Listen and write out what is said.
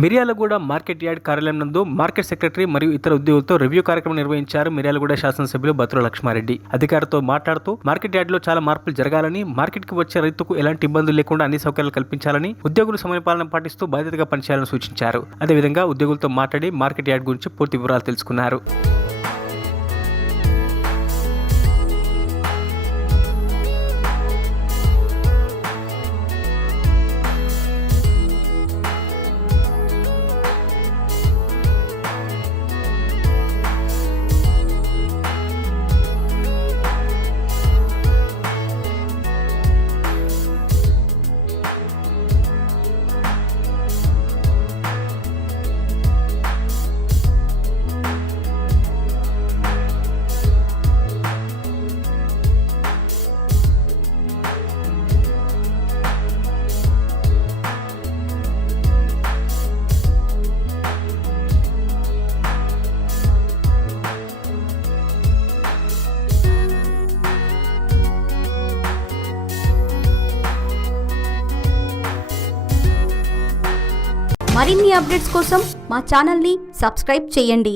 Miryalaguda market yard కార్యాలయం నందు market secretary మరియు ఇతర ఉద్యోగులతో రివ్యూ కార్యక్రమం నిర్వహించారు. మిర్యాలగూడ శాసనసభ్యులు బత్తుల లక్ష్మారెడ్డి అధికారులతో మాట్లాడుతూ మార్కెట్ యార్డ్ లో చాలా మార్పులు జరగాలని, మార్కెట్ కి వచ్చే రైతుకు ఎలాంటి ఇబ్బందులు లేకుండా అన్ని సౌకర్యాలు కల్పించాలని, ఉద్యోగులు సమయపాలన పాటిస్తూ బాధ్యతగా పనిచేయాలని సూచించారు. అదేవిధంగా ఉద్యోగులతో మాట్లాడి మార్కెట్ యార్డ్ గురించి పూర్తి వివరాలు తెలుసుకున్నారు. మరిన్ని అప్డేట్స్ కోసం మా ఛానల్ని సబ్స్క్రైబ్ చేయండి.